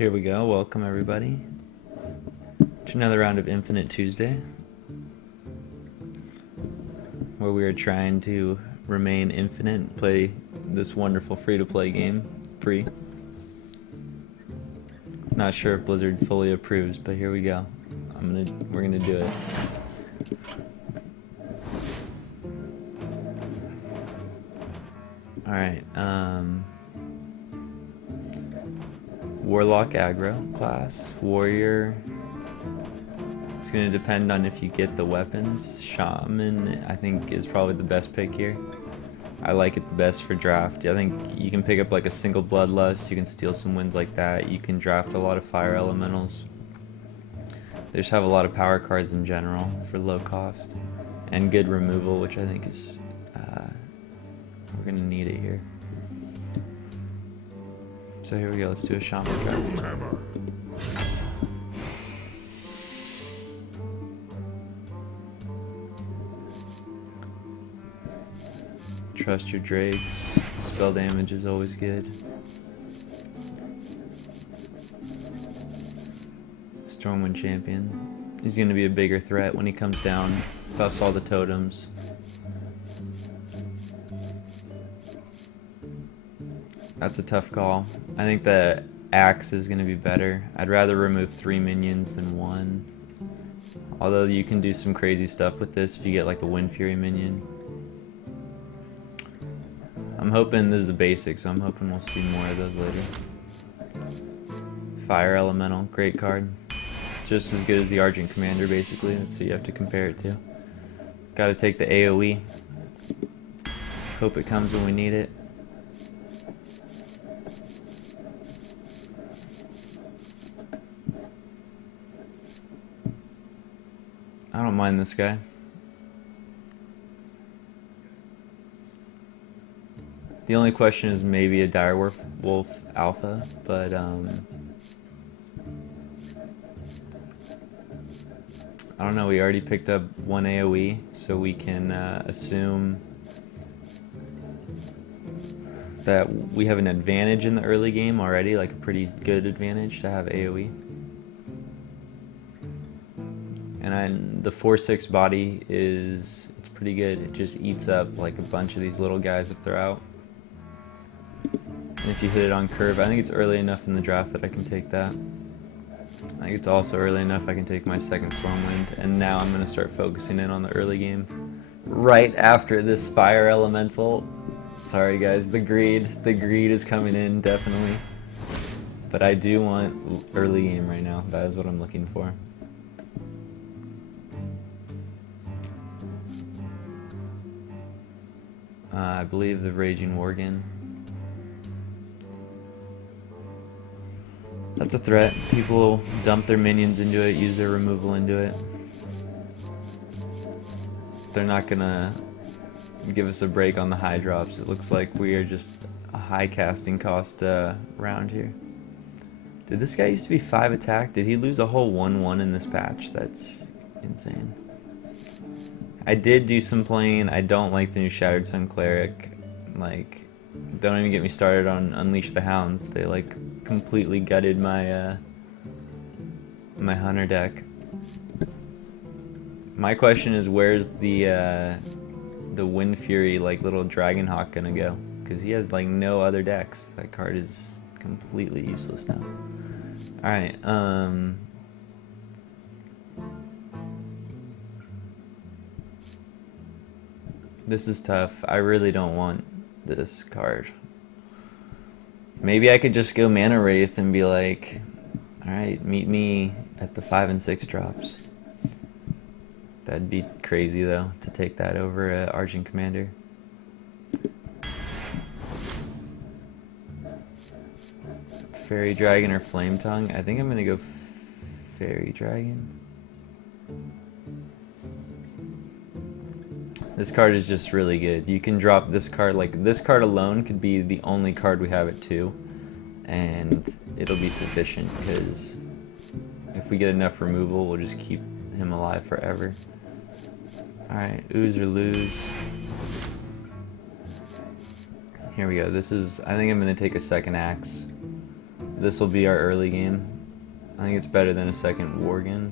Here we go. Welcome everybody to another round of Infinite Tuesday, where we are trying to remain infinite and play this wonderful free-to-play game free. Not sure if Blizzard fully approves, but here we go. We're gonna do it. All right. Warlock aggro class, warrior. It's going to depend on if you get the weapons. Shaman, I think, is probably the best pick here. I like it the best for draft. I think you can pick up like a single bloodlust. You can steal some wins like that. You can draft a lot of fire elementals. They just have a lot of power cards in general for low cost and good removal, which I think is we're going to need it here. So here we go, let's do a Shaman draft. Trust your drakes. Spell damage is always good. Stormwind champion. He's going to be a bigger threat when he comes down. Buffs all the totems. That's a tough call. I think the axe is going to be better. I'd rather remove 3 minions than 1. Although you can do some crazy stuff with this if you get like a Wind Fury minion. I'm hoping this is a basic, so I'm hoping we'll see more of those later. Fire Elemental, great card. Just as good as the Argent Commander, basically. That's who you have to compare it to. Gotta take the AoE. Hope it comes when we need it. I don't mind this guy. The only question is maybe a Direwolf Alpha, but I don't know, we already picked up 1 AoE, so we can assume that we have an advantage in the early game already, like a pretty good advantage to have AoE. And the 4/6 body it's pretty good. It just eats up like a bunch of these little guys if they're out. And if you hit it on curve, I think it's early enough in the draft that I can take that. I think it's also early enough I can take my second Stormwind, and now I'm going to start focusing in on the early game. Right after this Fire Elemental. Sorry guys, the greed is coming in, definitely. But I do want early game right now. That is what I'm looking for. I believe the Raging Worgen. That's a threat. People dump their minions into it, use their removal into it. They're not gonna give us a break on the high drops. It looks like we are just a high casting cost round here. Did this guy used to be 5 attack? Did he lose a whole 1/1 in this patch? That's insane. I did do some playing. I don't like the new Shattered Sun Cleric. Like, don't even get me started on Unleash the Hounds. They like completely gutted my my hunter deck. My question is, where's the Wind Fury like little Dragonhawk gonna go? Because he has like no other decks. That card is completely useless now. All right. This is tough. I really don't want this card. Maybe I could just go Mana Wraith and be like, alright, meet me at the 5 and 6 drops. That'd be crazy though, to take that over Argent Commander. Fairy Dragon or Flame Tongue? I think I'm gonna go Fairy Dragon. This card is just really good. You can drop this card, like this card alone could be the only card we have at 2, and it'll be sufficient because if we get enough removal, we'll just keep him alive forever. Alright, ooze or lose. Here we go. This is, I think I'm going to take a second axe. this will be our early game. I think it's better than a second Worgen.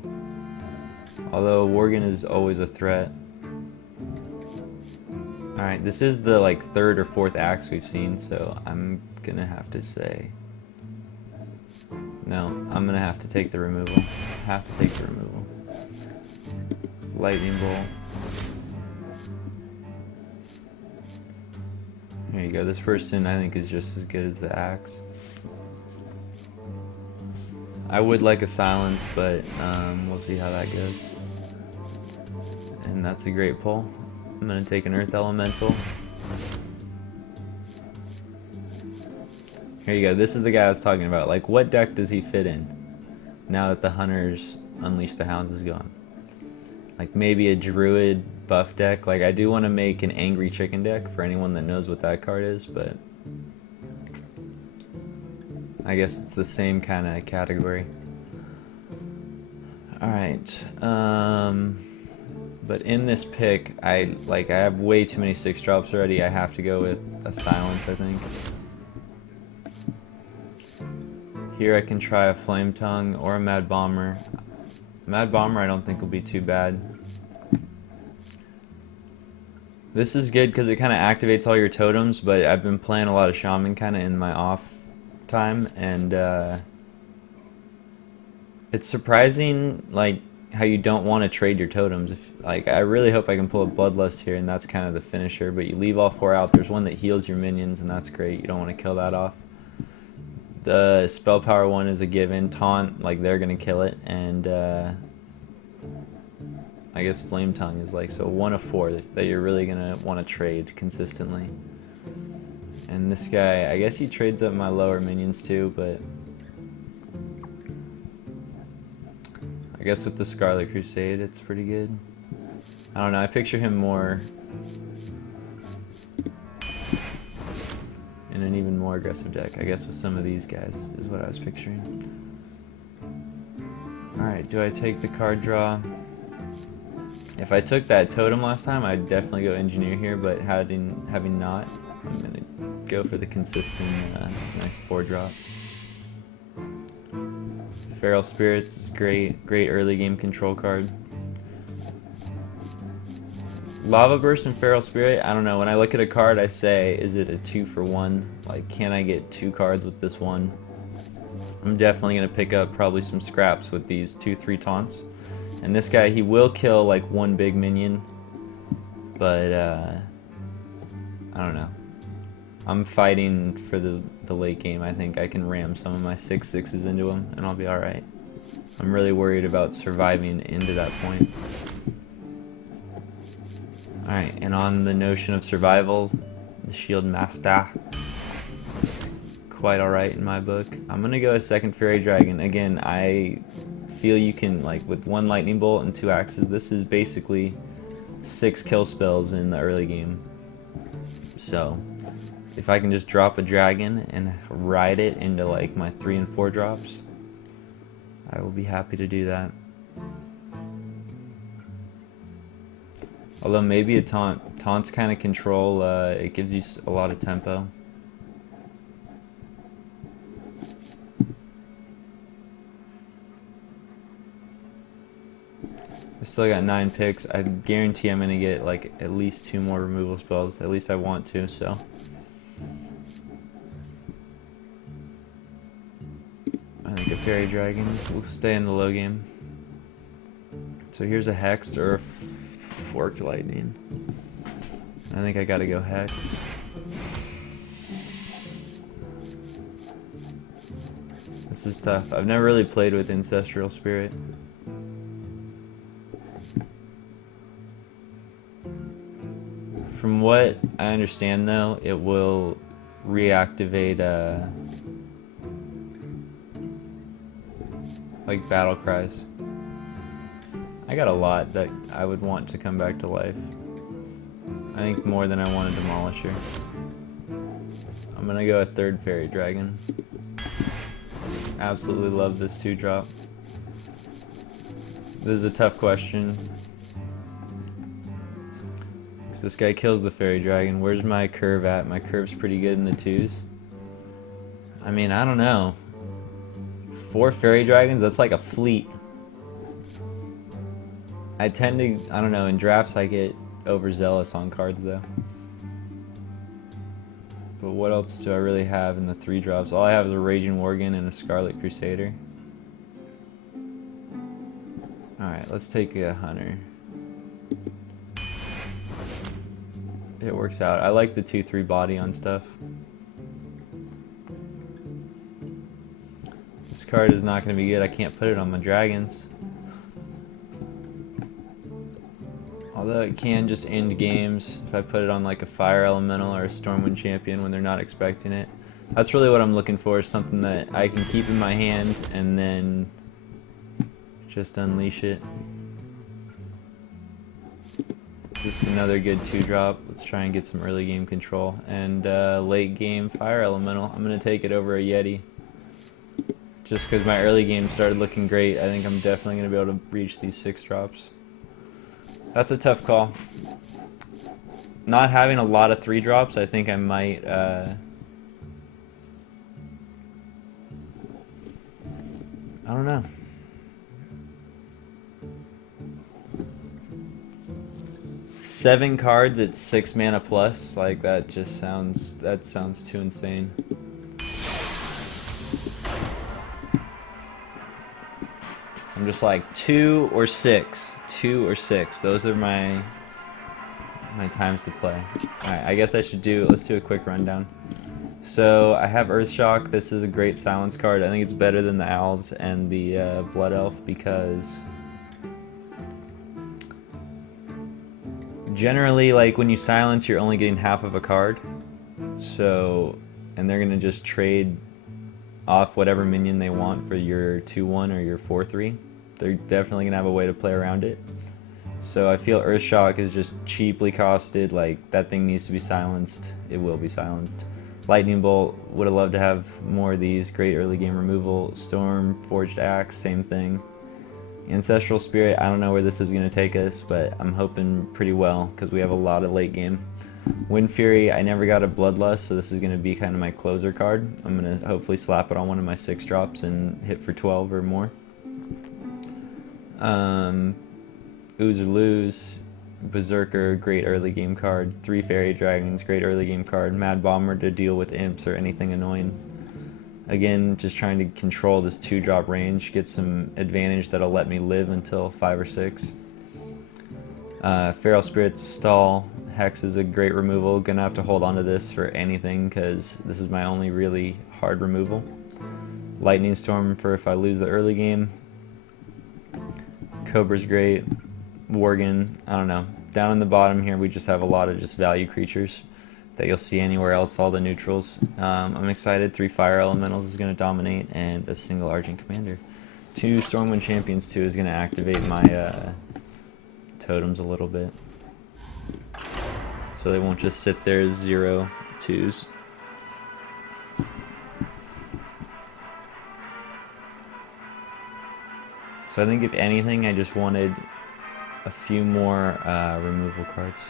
Although Worgen is always a threat. Alright, this is the like third or fourth axe we've seen, so I'm gonna have to say no, I'm gonna have to take the removal. Have to take the removal. Lightning bolt. There you go. This person I think is just as good as the axe. I would like a silence, but we'll see how that goes. And that's a great pull. I'm gonna take an earth elemental. Here you go. This is the guy I was talking about. Like, what deck does he fit in now that the Hunters Unleash the Hounds is gone? Like maybe a Druid buff deck. Like I do want to make an Angry Chicken deck for anyone that knows what that card is, but I guess it's the same kind of category. Alright, but in this pick, I have way too many 6-drops already. I have to go with a silence, I think. Here I can try a Flame Tongue or a Mad Bomber. Mad Bomber I don't think will be too bad. This is good because it kind of activates all your totems, but I've been playing a lot of Shaman kind of in my off time, and it's surprising like how you don't want to trade your totems. Like I really hope I can pull a Bloodlust here, and that's kind of the finisher, but you leave all 4 out. There's one that heals your minions, and that's great. You don't want to kill that off. The spell power one is a given. Taunt, like they're gonna kill it, and I guess Flame Tongue is like, so 1 of 4 that you're really gonna want to trade consistently. And this guy, I guess he trades up my lower minions too, but I guess with the Scarlet Crusade it's pretty good. I don't know, I picture him more in an even more aggressive deck, I guess with some of these guys is what I was picturing. Alright, do I take the card draw? If I took that totem last time, I'd definitely go engineer here, but having not, I'm gonna go for the consistent nice 4-drop. Feral Spirits is great early game control card. Lava Burst and Feral Spirit, I don't know, when I look at a card I say, is it a 2 for 1? Like, can I get 2 cards with this one? I'm definitely gonna pick up probably some scraps with these 2-3 taunts. And this guy, he will kill like 1 big minion, but I don't know. I'm fighting for the late game. I think I can ram some of my 6/6s into him, and I'll be alright. I'm really worried about surviving into that point. Alright, and on the notion of survival, the Shield Master is quite alright in my book. I'm gonna go a second Fairy Dragon. Again, I feel you can, like, with 1 Lightning Bolt and 2 axes, this is basically 6 kill spells in the early game. So if I can just drop a dragon and ride it into like my 3 and 4 drops, I will be happy to do that. Although maybe a taunts kind of control, it gives you a lot of tempo. I still got 9 picks. I guarantee I'm gonna get like at least 2 more removal spells. At least I want to, so. I think a Fairy Dragon will stay in the low game. So here's a Hexed or a Forked Lightning. I think I gotta go Hex. This is tough. I've never really played with Ancestral Spirit. From what I understand though, it will reactivate like battle cries. I got a lot that I would want to come back to life. I think more than I want a Demolisher. I'm gonna go a 3rd Fairy Dragon. Absolutely love this 2-drop. This is a tough question. So this guy kills the Fairy Dragon. Where's my curve at? My curve's pretty good in the 2s. I mean, I don't know. 4 fairy dragons, that's like a fleet. I tend to, I don't know, in drafts I get overzealous on cards though. But what else do I really have in the 3 drops? All I have is a Raging Worgen and a Scarlet Crusader. Alright, let's take a Hunter. It works out. I like the 2-3 body on stuff. This card is not going to be good. I can't put it on my dragons. Although it can just end games if I put it on like a Fire Elemental or a Stormwind Champion when they're not expecting it. That's really what I'm looking for, is something that I can keep in my hand and then just unleash it. Just another good 2-drop. Let's try and get some early game control. And late game Fire Elemental. I'm going to take it over a Yeti. Just because my early game started looking great, I think I'm definitely going to be able to reach these 6 drops. That's a tough call. Not having a lot of 3 drops, I think I might... I don't know. Seven cards at 6 mana plus, like that just sounds, that sounds too insane. I'm just like 2 or 6. 2 or 6. Those are my times to play. Alright, I guess I should let's do a quick rundown. So I have Earthshock. This is a great silence card. I think it's better than the Owls and the Blood Elf because generally, like, when you silence, you're only getting half of a card. So, and they're gonna just trade off whatever minion they want for your 2-1 or your 4-3. They're definitely gonna have a way to play around it. So I feel Earthshock is just cheaply costed. Like, that thing needs to be silenced. It will be silenced. Lightning Bolt, would have loved to have more of these. Great early game removal. Storm, Forged Axe, same thing. Ancestral Spirit, I don't know where this is going to take us, but I'm hoping pretty well because we have a lot of late game. Wind Fury, I never got a Bloodlust, so this is going to be kind of my closer card. I'm going to hopefully slap it on one of my 6 drops and hit for 12 or more. Ooze or Lose, Berserker, great early game card. 3 Fairy Dragons, great early game card. Mad Bomber to deal with imps or anything annoying. Again, just trying to control this 2-drop range, get some advantage that'll let me live until 5 or 6. Feral Spirit's stall. Hex is a great removal. Gonna have to hold on to this for anything because this is my only really hard removal. Lightning Storm for if I lose the early game. Cobra's great. Worgen, I don't know. Down in the bottom here we just have a lot of just value creatures that you'll see anywhere else, all the neutrals. I'm excited. 3 Fire Elementals is going to dominate, and a single Argent Commander. 2 Stormwind Champions too is going to activate my totems a little bit. So they won't just sit there as 0/2s. So I think if anything, I just wanted a few more removal cards.